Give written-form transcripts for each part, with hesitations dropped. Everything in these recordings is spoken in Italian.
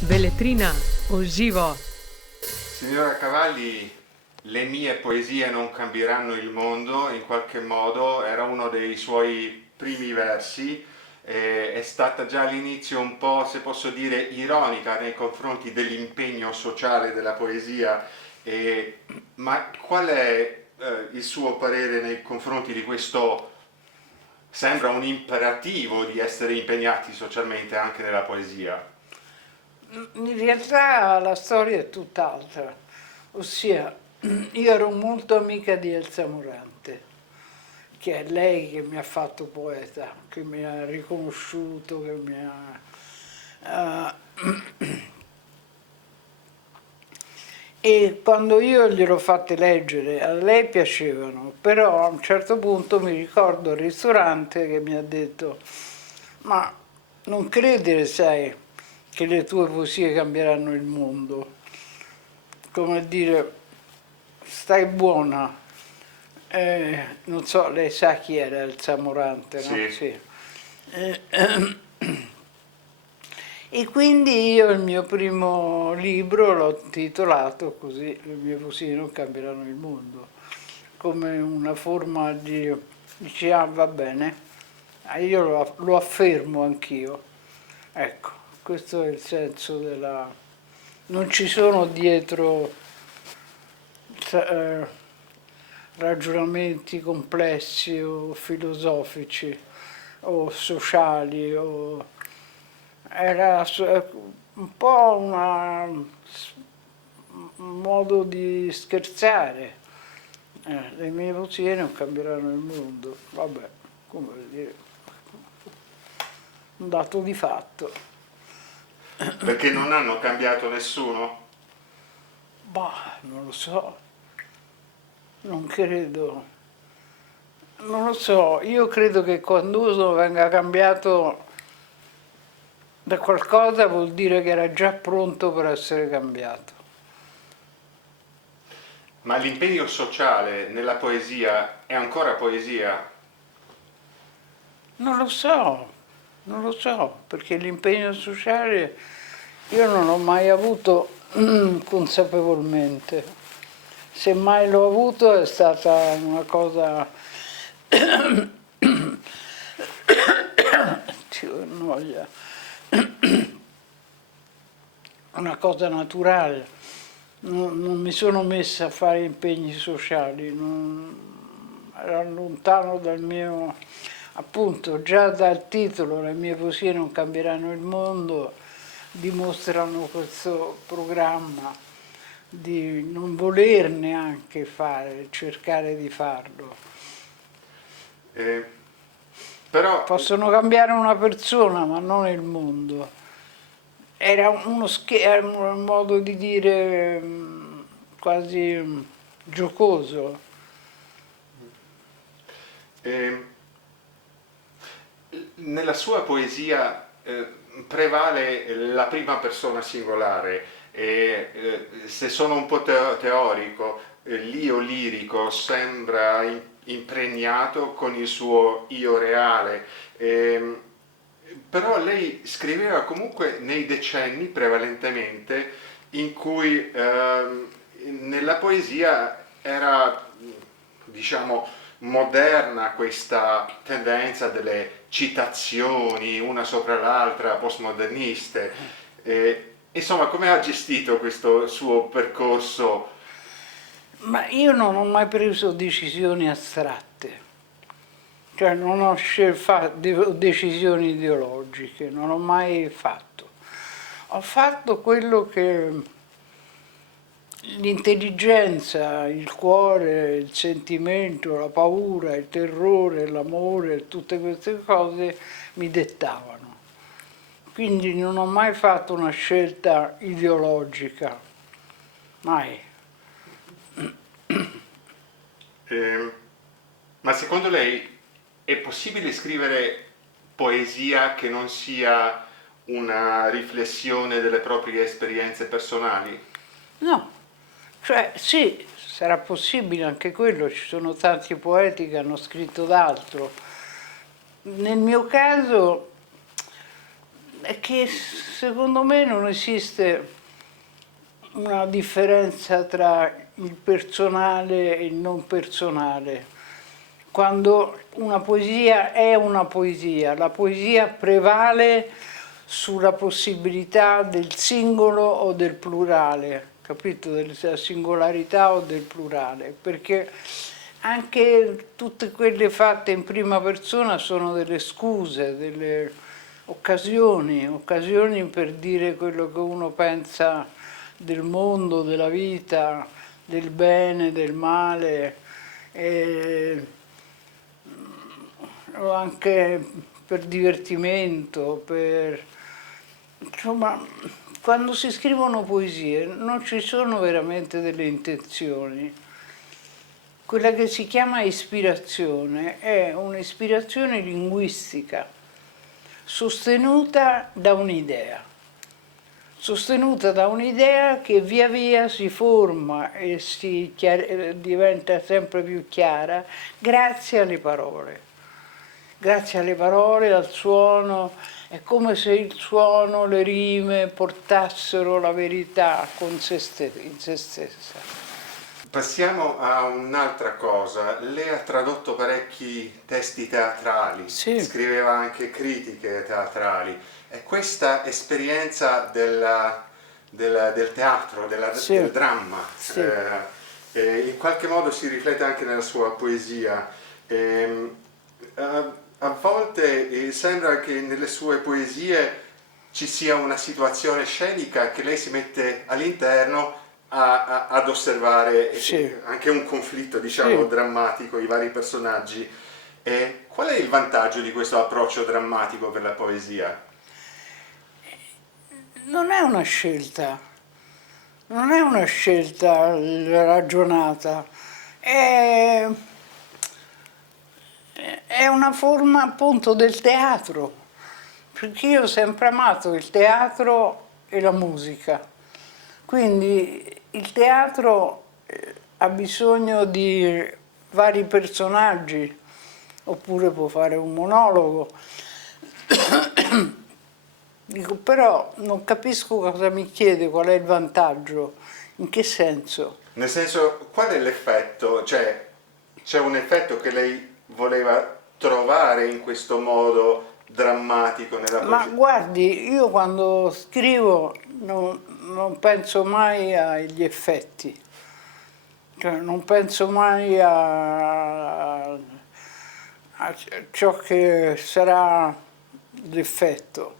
Belletrina Ogivo. Signora Cavalli, le mie poesie non cambieranno il mondo, in qualche modo era uno dei suoi primi versi, è stata già all'inizio un po', se posso dire, ironica nei confronti dell'impegno sociale della poesia, ma qual è il suo parere nei confronti di questo, sembra un imperativo di essere impegnati socialmente anche nella poesia? In realtà la storia è tutt'altra, ossia io ero molto amica di Elsa Morante, che è lei che mi ha fatto poeta, che mi ha riconosciuto, che mi ha... E quando io gliel'ho fatte leggere, a lei piacevano, però a un certo punto mi ricordo al ristorante che mi ha detto: ma non credere, sai, che le tue poesie cambieranno il mondo. Come a dire, stai buona. Non so, lei sa chi era Elsa Morante, no? Sì. Sì. E quindi io il mio primo libro l'ho titolato così: Le mie poesie non cambieranno il mondo, come una forma di... dici, ah, va bene, io lo affermo anch'io. Ecco, questo è il senso della... non ci sono dietro eh, ragionamenti complessi o filosofici o sociali o... era un po' un modo di scherzare. Le mie poesie non cambieranno il mondo, vabbè, come dire, un dato di fatto. Perché non hanno cambiato nessuno? Bah, non lo so, non credo, non lo so, io credo che quando uno venga cambiato da qualcosa vuol dire che era già pronto per essere cambiato. Ma l'impegno sociale nella poesia è ancora poesia? Non lo so, non lo so, perché l'impegno sociale io non l'ho mai avuto consapevolmente. Se mai l'ho avuto è stata una cosa... Ci noia. Una cosa naturale. Non mi sono messa a fare impegni sociali, era lontano dal mio... Appunto, già dal titolo Le mie poesie non cambieranno il mondo dimostrano questo programma di non voler neanche fare, cercare di farlo. Eh, però Possono cambiare una persona, ma non il mondo. Era era un modo di dire quasi giocoso. eh, nella sua poesia prevale la prima persona singolare se sono un po' teorico, l'io lirico sembra impregnato con il suo io reale. Ehm, Però lei scriveva comunque nei decenni prevalentemente in cui nella poesia era, diciamo, moderna questa tendenza delle citazioni una sopra l'altra, postmoderniste. Insomma, come ha gestito questo suo percorso? Ma io non ho mai preso decisioni astratte, cioè non ho decisioni ideologiche, non ho mai fatto. Ho fatto quello che l'intelligenza, il cuore, il sentimento, la paura, il terrore, l'amore, tutte queste cose mi dettavano. Quindi non ho mai fatto una scelta ideologica, mai. Eh, ma secondo lei è possibile scrivere poesia che non sia una riflessione delle proprie esperienze personali? No, cioè sì, sarà possibile anche quello, ci sono tanti poeti che hanno scritto d'altro. Nel mio caso è che secondo me non esiste una differenza tra il personale e il non personale. Quando una poesia è una poesia, la poesia prevale sulla possibilità del singolo o del plurale, capito? Della singolarità o del plurale, perché anche tutte quelle fatte in prima persona sono delle scuse, delle occasioni per dire quello che uno pensa del mondo, della vita, del bene, del male, o anche per divertimento, insomma, quando si scrivono poesie non ci sono veramente delle intenzioni. Quella che si chiama ispirazione è un'ispirazione linguistica sostenuta da un'idea che via via si forma e diventa sempre più chiara grazie alle parole. Grazie alle parole, al suono, è come se il suono, le rime portassero la verità in se stessa. Passiamo a un'altra cosa. Lei ha tradotto parecchi testi teatrali, Sì. scriveva anche critiche teatrali. E questa esperienza del teatro, Sì. del dramma, Sì. in qualche modo si riflette anche nella sua poesia. A volte sembra che nelle sue poesie ci sia una situazione scenica che lei si mette all'interno ad osservare, Sì. anche un conflitto, diciamo, Sì. drammatico, i vari personaggi. Qual è il vantaggio di questo approccio drammatico per la poesia? Non è una scelta, non è una scelta ragionata, è una forma appunto del teatro, perché io ho sempre amato il teatro e la musica, quindi il teatro ha bisogno di vari personaggi, oppure può fare un monologo. Dico, però non capisco cosa mi chiede, qual è il vantaggio, in che senso? Nel senso, qual è l'effetto? Cioè, c'è un effetto che lei voleva trovare in questo modo drammatico nella Ma poesia? guardi, io quando scrivo non penso mai agli effetti, cioè non penso mai a ciò che sarà l'effetto.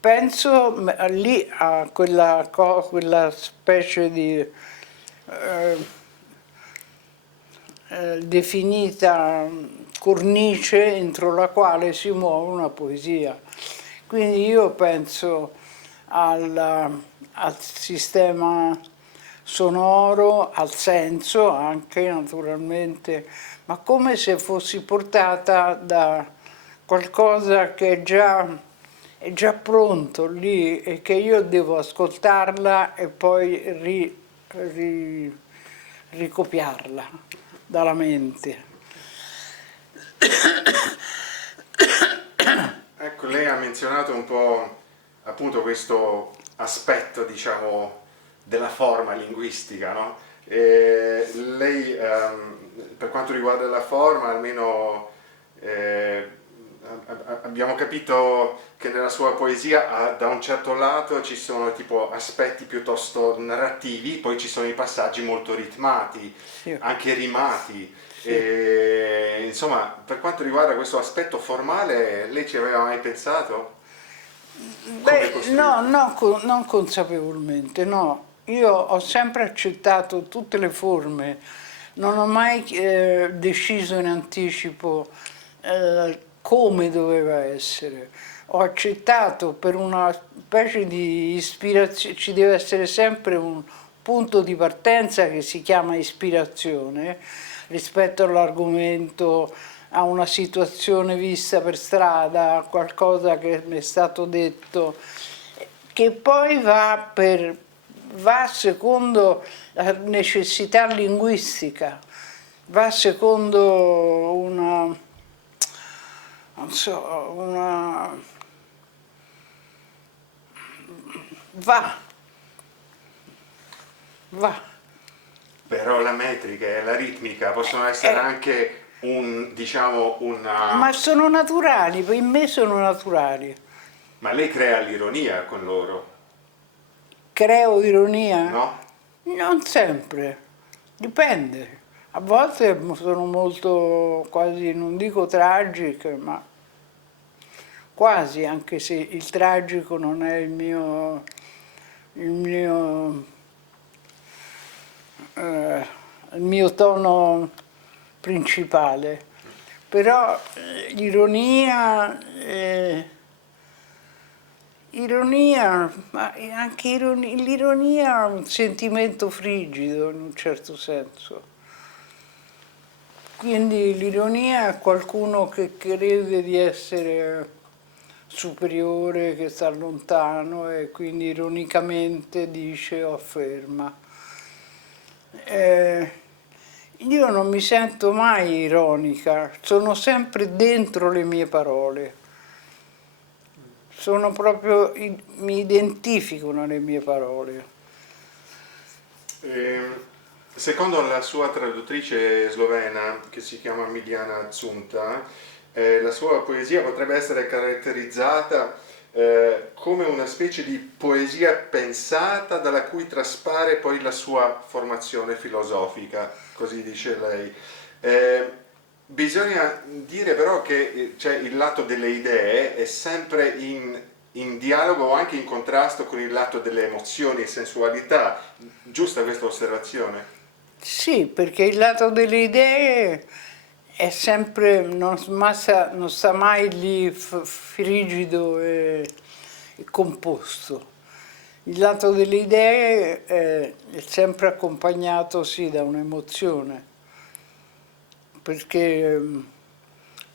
Penso lì a quella specie di definita cornice entro la quale si muove una poesia. Quindi io penso al sistema sonoro, al senso anche naturalmente, ma come se fossi portata da qualcosa che è già pronto lì e che io devo ascoltarla e poi ricopiarla dalla mente. Ecco, lei ha menzionato un po' appunto questo aspetto, diciamo, della forma linguistica, no? Lei, per quanto riguarda la forma, almeno abbiamo capito che nella sua poesia da un certo lato ci sono tipo aspetti piuttosto narrativi, poi ci sono i passaggi molto ritmati, Sì. anche rimati. Sì. Insomma, per quanto riguarda questo aspetto formale, lei ci aveva mai pensato? Come Beh, no, costruire? non consapevolmente, no. Io ho sempre accettato tutte le forme, non ho mai deciso in anticipo come doveva essere. Ho accettato per una specie di ispirazione, ci deve essere sempre un punto di partenza che si chiama ispirazione rispetto all'argomento, a una situazione vista per strada, a qualcosa che mi è stato detto, che poi va secondo la necessità linguistica, va secondo non so, va. Però la metrica e la ritmica possono essere anche diciamo, Ma sono naturali, per me sono naturali. Ma lei crea l'ironia con loro, Creo ironia? no? Non sempre, dipende. A volte sono molto quasi, non dico tragiche, ma quasi, anche se il tragico non è il mio, eh, il mio tono principale. Però ironia, ma anche l'ironia è un sentimento frigido in un certo senso. Quindi l'ironia è qualcuno che crede di essere superiore, che sta lontano e quindi ironicamente dice o afferma. Io non mi sento mai ironica, sono sempre dentro le mie parole. Sono proprio, mi identificano le mie parole. Secondo la sua traduttrice slovena, che si chiama Miliana Zunta, la sua poesia potrebbe essere caratterizzata come una specie di poesia pensata dalla cui traspare poi la sua formazione filosofica, così dice lei. Bisogna dire però che il lato delle idee è sempre in dialogo o anche in contrasto con il lato delle emozioni e sensualità. Giusta questa osservazione? Sì, perché il lato delle idee è sempre, non sta mai lì frigido e composto. Il lato delle idee è sempre accompagnato, sì, da un'emozione, perché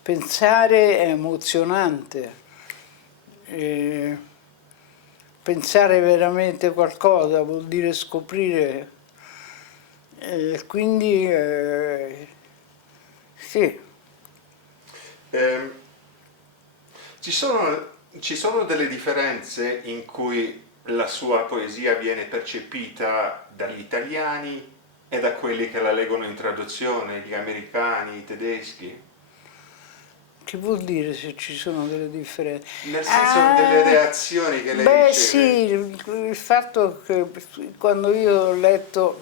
pensare è emozionante. E pensare veramente qualcosa vuol dire scoprire, quindi sì. Ehm, ci sono delle differenze in cui la sua poesia viene percepita dagli italiani e da quelli che la leggono in traduzione, gli americani, i tedeschi? Che vuol dire se ci sono delle differenze? Nel senso delle reazioni che lei Beh riceve. sì, il fatto che quando io ho letto,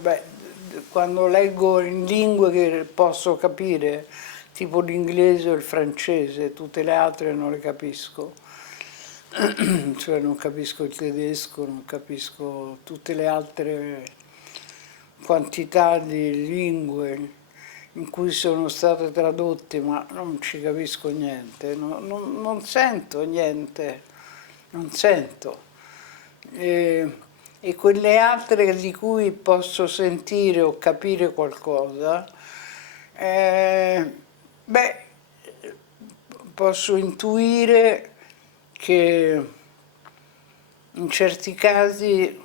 quando leggo in lingue che posso capire, tipo l'inglese o il francese, tutte le altre non le capisco. Cioè non capisco il tedesco, non capisco tutte le altre quantità di lingue in cui sono state tradotte, ma non ci capisco niente, non sento niente, non sento. E quelle altre di cui posso sentire o capire qualcosa, beh, posso intuire che in certi casi,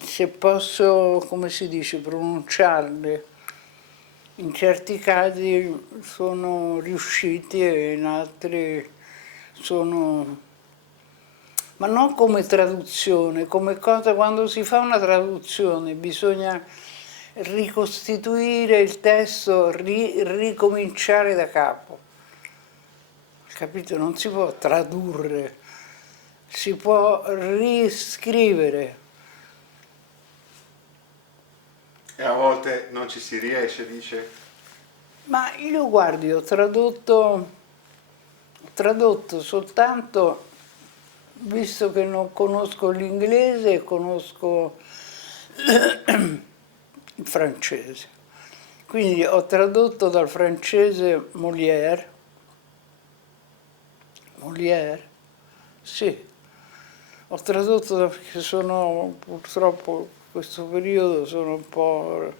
se posso, come si dice, pronunciarle, in certi casi sono riusciti e in altri sono... Ma non come traduzione, come cosa, quando si fa una traduzione bisogna ricostituire il testo, ricominciare da capo. Capito? Non si può tradurre, si può riscrivere. E a volte non ci si riesce, dice. Ma io guardi, ho tradotto soltanto, visto che non conosco l'inglese, conosco il francese. Quindi ho tradotto dal francese Molière, sì, ho tradotto perché sono purtroppo in questo periodo sono un po'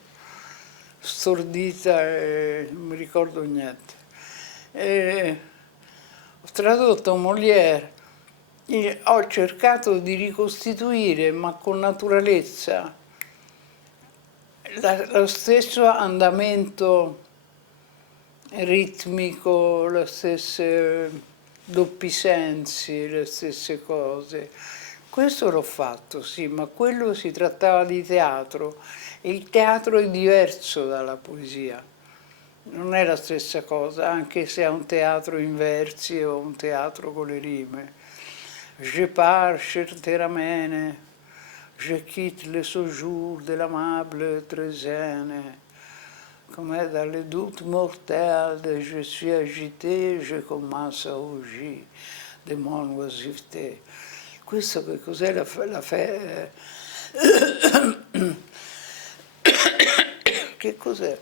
stordita e non mi ricordo niente. E ho tradotto Molière, e ho cercato di ricostituire, ma con naturalezza, lo stesso andamento ritmico, le stesse doppi sensi, le stesse cose, Questo l'ho fatto, sì, ma quello si trattava di teatro e il teatro è diverso dalla poesia. Non è la stessa cosa, anche se è un teatro in versi o un teatro con le rime. Je pars sur terre amène, je quitte le séjour de l'amable Trézène. Comme dans le doute mortel, je suis agité, je commence à rougir de mon oisiveté. Questo che cos'è che cos'è?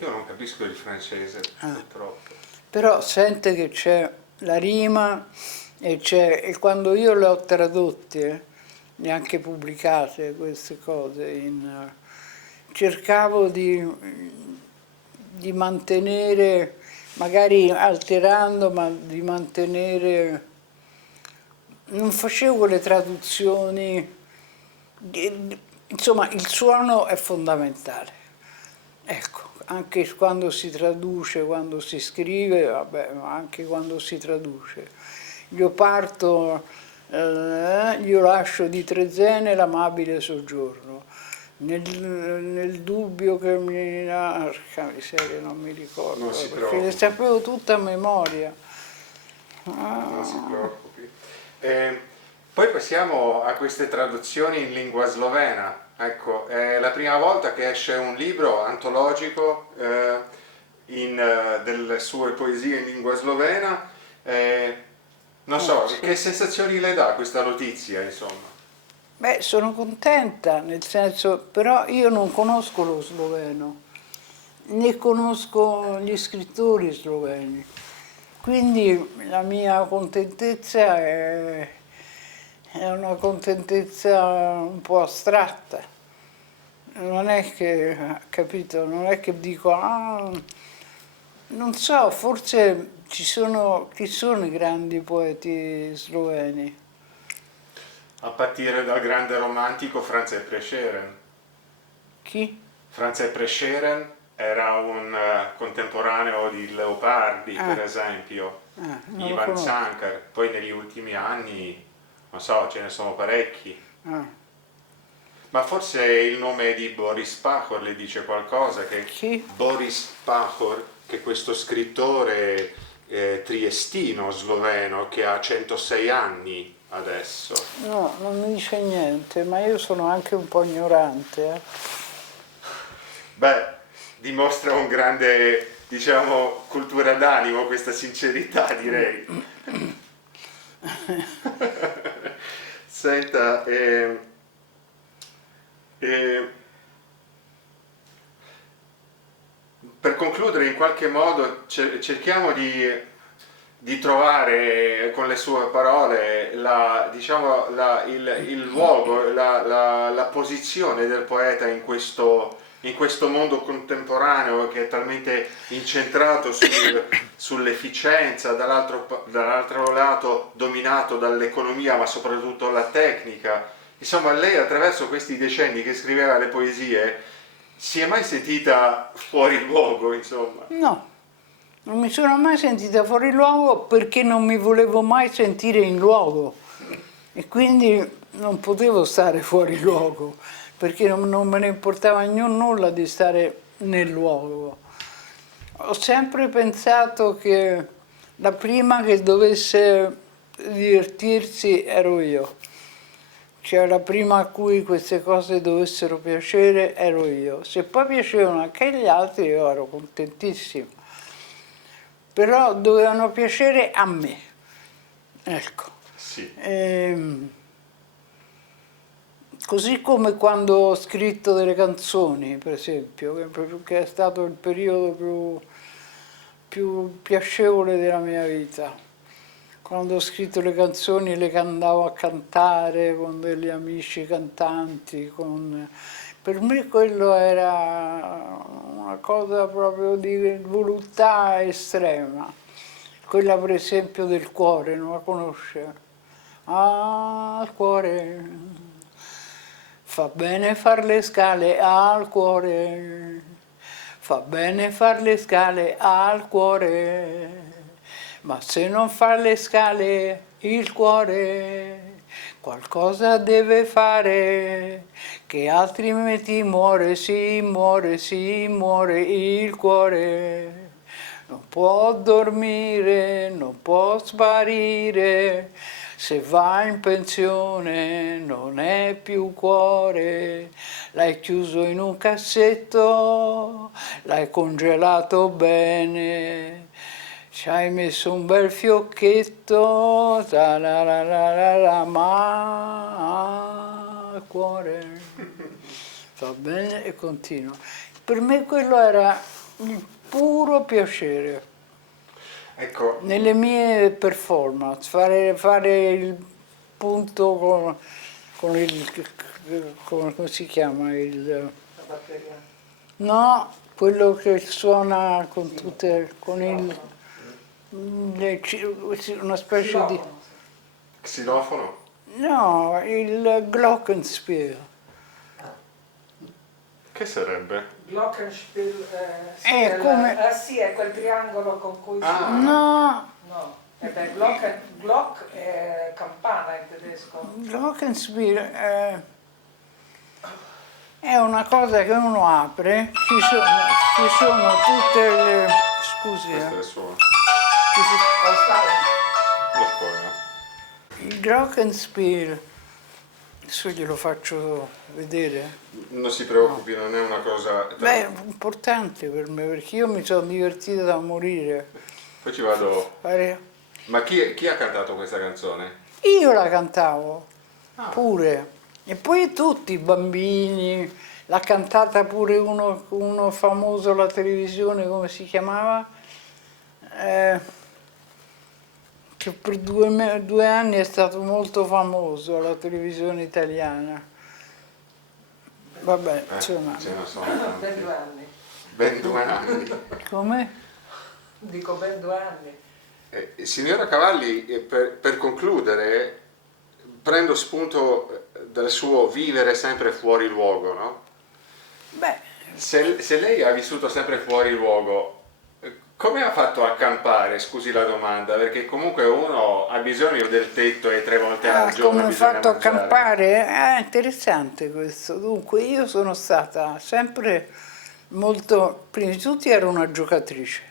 Io non capisco il francese, purtroppo. Però sente che c'è la rima e quando io le ho tradotte, neanche pubblicate queste cose, cercavo di mantenere, magari alterando, ma di mantenere, non facevo le traduzioni, insomma il suono è fondamentale. Ecco, anche quando si traduce, quando si scrive, vabbè, ma anche quando si traduce. Io parto, io lascio di Trezene l'amabile soggiorno. Nel dubbio che mi... Porca miseria, non mi ricordo, Non si perché preoccupi. le sapevo tutta a memoria. Non si preoccupi. Poi passiamo a queste traduzioni in lingua slovena. Ecco, è la prima volta che esce un libro antologico delle sue poesie in lingua slovena. Non so, Sì. che sensazioni le dà questa notizia, insomma? Beh, sono contenta, nel senso, però io non conosco lo sloveno, né conosco gli scrittori sloveni, quindi la mia contentezza è una contentezza un po' astratta. Non è che, capito, non è che dico, non so, forse chi sono i grandi poeti sloveni? A partire dal grande romantico Franz Prešeren. Chi? Franz Prešeren era un contemporaneo di Leopardi, per esempio, Non lo Ivan conosco. Cankar. Poi negli ultimi anni, non so, ce ne sono parecchi. Ah, Ma forse il nome di Boris Pahor le dice qualcosa? Che Chi? Boris Pahor, che è questo scrittore triestino sloveno che ha 106 anni adesso. no, non mi dice niente, ma io sono anche un po' ignorante. Beh, dimostra un grande, diciamo, cultura d'animo, questa sincerità, direi. Senta, per concludere, in qualche modo cerchiamo di trovare con le sue parole il luogo, la posizione del poeta in questo mondo contemporaneo che è talmente incentrato sull'efficienza, dall'altro lato dominato dall'economia ma soprattutto dalla tecnica. Insomma, lei attraverso questi decenni che scriveva le poesie si è mai sentita fuori luogo, insomma? No, non mi sono mai sentita fuori luogo perché non mi volevo mai sentire in luogo e quindi non potevo stare fuori luogo perché non me ne importava nulla di stare nel luogo. Ho sempre pensato che la prima che dovesse divertirsi ero io. Cioè la prima a cui queste cose dovessero piacere ero io. Se poi piacevano anche agli altri io ero contentissima. Però dovevano piacere a me. Ecco. Sì. Così come quando ho scritto delle canzoni, per esempio, che è stato il periodo più piacevole della mia vita. Quando ho scritto le canzoni le andavo a cantare con degli amici cantanti, per me quello era una cosa proprio di voluttà estrema. Quella per esempio del cuore, non la conosce? Ah, il cuore, fa bene far le scale al cuore, fa bene far le scale al cuore. Ma se non fa le scale il cuore, qualcosa deve fare, che altrimenti muore, sì, muore il cuore. Non può dormire, non può sparire, se va in pensione non è più cuore. L'hai chiuso in un cassetto, l'hai congelato bene, ci hai messo un bel fiocchetto, ma cuore. Va bene e continua. Per me quello era il puro piacere Ecco, nelle mie performance, fare il punto con il, come si chiama, La batteria. no, quello che suona con tutte, con una specie di, Xilofono, sì. xilofono? no, il glockenspiel. Che sarebbe? Glockenspiel, sì, È come- sì, è quel triangolo con cui Ah. si... No, No, beh, Glock è campana in tedesco. glockenspiel è una cosa che uno apre, ci sono tutte le, scusi, Questo è il suono. ci sono- Lo Stalin. Lo poi, il glockenspiel, adesso glielo faccio vedere. Non si preoccupi, non è una cosa... Beh, è importante per me perché io mi sono divertita da morire. Poi ci vado... Fare- Ma chi ha cantato questa canzone? Io la cantavo Ah. pure, e poi tutti i bambini, l'ha cantata pure uno famoso alla televisione, come si chiamava? Che per 2 anni è stato molto famoso alla televisione italiana. Vabbè, insomma, Ce ne sono Ben tanti. 2 anni. Ben 2 anni. come? Dico ben 2 anni. Signora Cavalli, per concludere, prendo spunto dal suo vivere sempre fuori luogo, no? Beh, Se lei ha vissuto sempre fuori luogo, come ha fatto a campare, scusi la domanda? Perché comunque uno ha bisogno del tetto e 3 volte al giorno come ho bisogna fatto a mangiare. campare? È interessante questo. Dunque, io sono stata sempre molto, prima di tutto ero una giocatrice,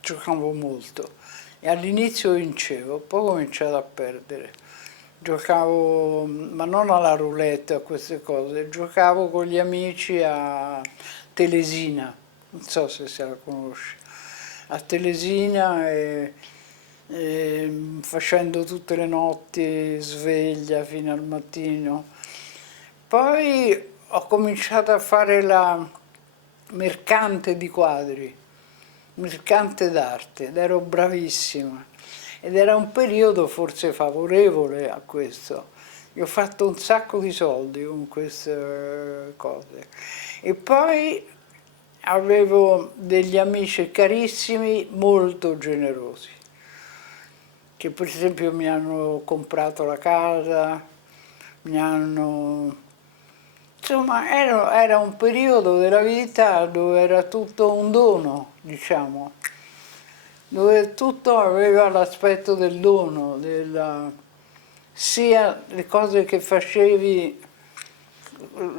giocavo molto e all'inizio vincevo, poi ho cominciato a perdere. Giocavo, ma non alla roulette, a queste cose, giocavo con gli amici a Telesina, non so se la conosci, a Telesina e facendo tutte le notti sveglia fino al mattino. Poi ho cominciato a fare la mercante di quadri, mercante d'arte, ed ero bravissima. Ed era un periodo forse favorevole a questo. Io ho fatto un sacco di soldi con queste cose. E poi avevo degli amici carissimi, molto generosi, che per esempio mi hanno comprato la casa, mi hanno... Insomma, era un periodo della vita dove era tutto un dono, diciamo, dove tutto aveva l'aspetto del dono, sia le cose che facevi,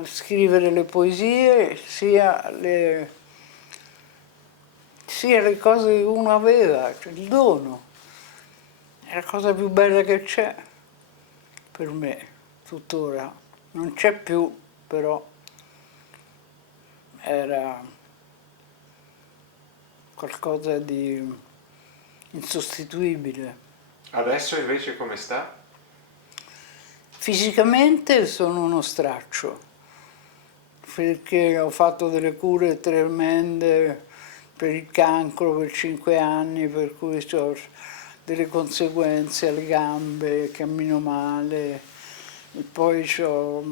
scrivere le poesie, sia le cose che uno aveva, cioè il dono. È la cosa più bella che c'è per me, tuttora. Non c'è più, però era qualcosa di insostituibile. Adesso invece come sta? Fisicamente sono uno straccio, perché ho fatto delle cure tremende per il cancro per 5 anni, per cui ho delle conseguenze alle gambe, cammino male, e poi ho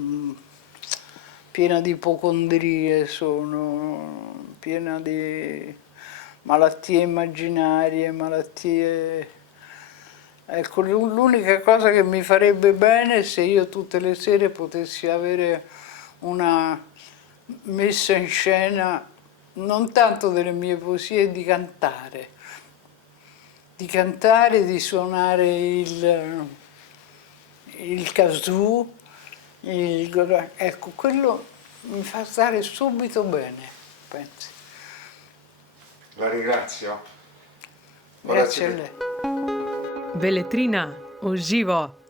piena di ipocondrie, sono piena di malattie immaginarie, malattie... Ecco, l'unica cosa che mi farebbe bene è se io tutte le sere potessi avere una messa in scena, non tanto delle mie poesie, di cantare, di suonare il kazoo, ecco, quello mi fa stare subito bene, pensi. La ringrazio. Ora Grazie a lei. Veletrina, uživo.